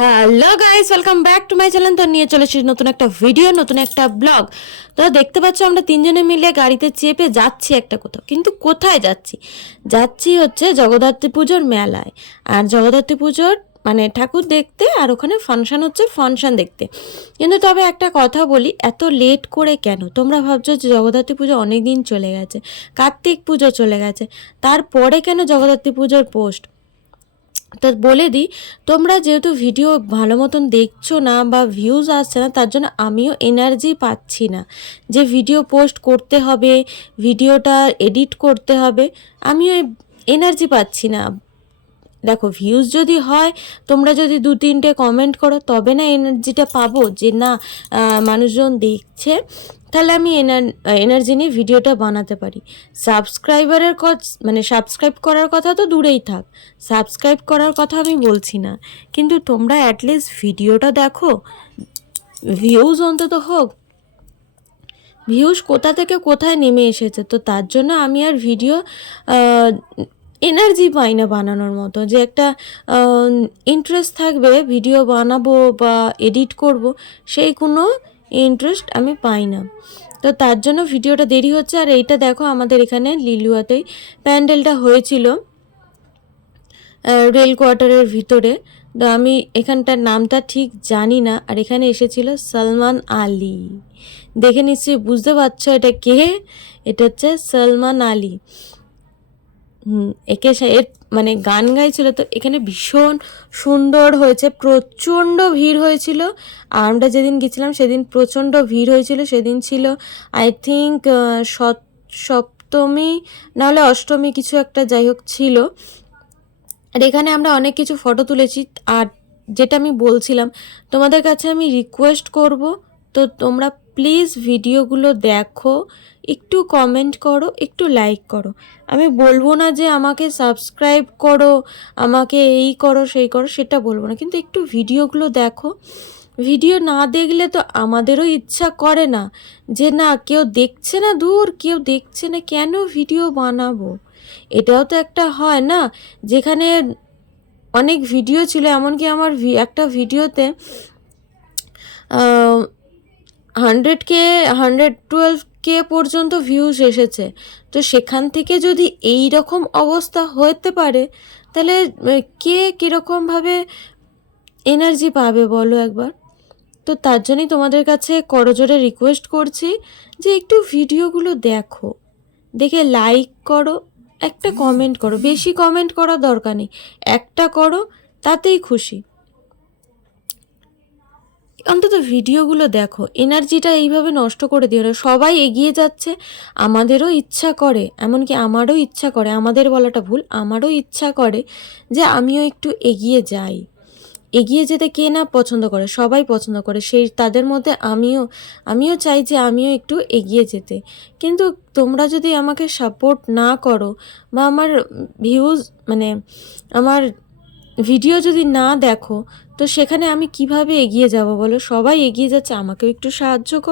Hello guys, welcome back to my channel. তো নিয়ে চলেছি নতুন একটা ভিডিও, নতুন একটা ব্লগ। তো দেখতে পাচ্ছ আমরা তিনজনে মিলে গাড়িতে চেপে যাচ্ছি একটা কোথাও, কিন্তু কোথায় যাচ্ছি? যাচ্ছি হচ্ছে জগদ্ধাত্রী পুজোর মেলায়। আর জগদ্ধাত্রী পুজোর মানে ঠাকুর দেখতে, আর ওখানে ফাংশন হচ্ছে, ফাংশন দেখতে। কিন্তু তবে একটা কথা বলি, এত লেট করে কেন? তোমরা ভাবছো যে জগদ্ধাত্রী পুজো অনেক দিন চলে গেছে, কার্তিক পুজো চলে গেছে, তারপরে কেন জগদ্ধাত্রী পুজোর পোস্ট? তো বলে দিই, তোমরা যেহেতু ভিডিও ভালো মতন দেখছো না বা ভিউজ আসছে না, তার জন্য আমিও এনার্জি পাচ্ছি না যে ভিডিও পোস্ট করতে হবে, ভিডিওটা এডিট করতে হবে। আমিও এনার্জি পাচ্ছি না। দেখো, ভিউজ যদি হয়, তোমরা যদি 2-3টে কমেন্ট করো, তবে না এনার্জিটা পাবো যে না মানুষজন দেখছে, তাহলে আমি এনার্জি নিয়ে ভিডিওটা বানাতে পারি। সাবস্ক্রাইবারের মানে সাবস্ক্রাইব করার কথা তো দূরেই থাক, সাবস্ক্রাইব করার কথা আমি বলছি না, কিন্তু তোমরা অ্যাটলিস্ট ভিডিওটা দেখো, ভিউজ অন্তত হোক। ভিউজ কোথা থেকে কোথায় নেমে এসেছে, তো তার জন্য আমি আর ভিডিও এনার্জি পাই না বানানোর মতো, যে একটা ইন্টারেস্ট থাকবে ভিডিও বানাবো বা এডিট করব, সেই কোনো ইন্টারেস্ট আমি পাই না। তো তার জন্য ভিডিওটা দেরি হচ্ছে। আর এইটা দেখো, আমাদের এখানে লিলুয়াতেই প্যান্ডেলটা হয়েছিল, রেল কোয়ার্টারের ভিতরে। তো আমি এখানটার নামটা ঠিক জানি না। আর এখানে এসেছিল সলমান আলী, দেখে নিশ্চয়ই বুঝতে পারছো এটা কে। এটা হচ্ছে সলমান আলী। একে এর মানে গান গাইছিল। তো এখানে ভীষণ সুন্দর হয়েছে, প্রচণ্ড ভিড় হয়েছিল। আর আমরা যেদিন গেছিলাম সেদিন প্রচণ্ড ভিড় হয়েছিল। সেদিন ছিল আই থিঙ্ক সপ্তমী নাহলে অষ্টমী, কিছু একটা যাই হোক ছিল। আর এখানে আমরা অনেক কিছু ফটো তুলেছি। আর যেটা আমি বলছিলাম, তোমাদের কাছে আমি রিকোয়েস্ট করব, তো তোমরা প্লিজ ভিডিওগুলো দেখো, একটু কমেন্ট করো, একটু লাইক করো। আমি বলবো না যে আমাকে সাবস্ক্রাইব করো, আমাকে এই করো সেই করো, সেটা বলবো না, কিন্তু একটু ভিডিওগুলো দেখো। ভিডিও না দেখলে তো আমাদেরও ইচ্ছা করে না যে না, কেউ দেখছে না, দূর কেউ দেখছে না, কেন ভিডিও বানাবো? এটাও তো একটা হয় না, যেখানে অনেক ভিডিও ছিল, এমনকি আমার একটা ভিডিওতে 100K 112K পর্যন্ত ভিউজ এসেছে। তো সেখান থেকে যদি এই রকম অবস্থা হতে পারে, তাহলে কে কীরকমভাবে এনার্জি পাবে বলো একবার? তো তার জন্যই তোমাদের কাছে করজোরে রিকোয়েস্ট করছি যে একটু ভিডিওগুলো দেখো, দেখে লাইক করো, একটা কমেন্ট করো। বেশি কমেন্ট করার দরকার নেই, একটা করো, তাতেই খুশি। অন্তত ভিডিওগুলো দেখো, এনার্জিটা এইভাবে নষ্ট করে দিও না। সবাই এগিয়ে যাচ্ছে, আমাদেরও ইচ্ছা করে, এমনকি আমারও ইচ্ছা করে, আমাদের বলাটা ভুল, আমারও ইচ্ছা করে যে আমিও একটু এগিয়ে যাই। এগিয়ে যেতে কে না পছন্দ করে? সবাই পছন্দ করে। সেই তাদের মধ্যে আমিও চাই যে আমিও একটু এগিয়ে যেতে। কিন্তু তোমরা যদি আমাকে সাপোর্ট না করো, বা আমার ভিউজ মানে আমার ভিডিও যদি না দেখো, তো সেখানে আমি কিভাবে এগিয়ে যাব বলো? সবাই এগিয়ে যাচ্ছে, আমাকেও একটু সাহায্য করো।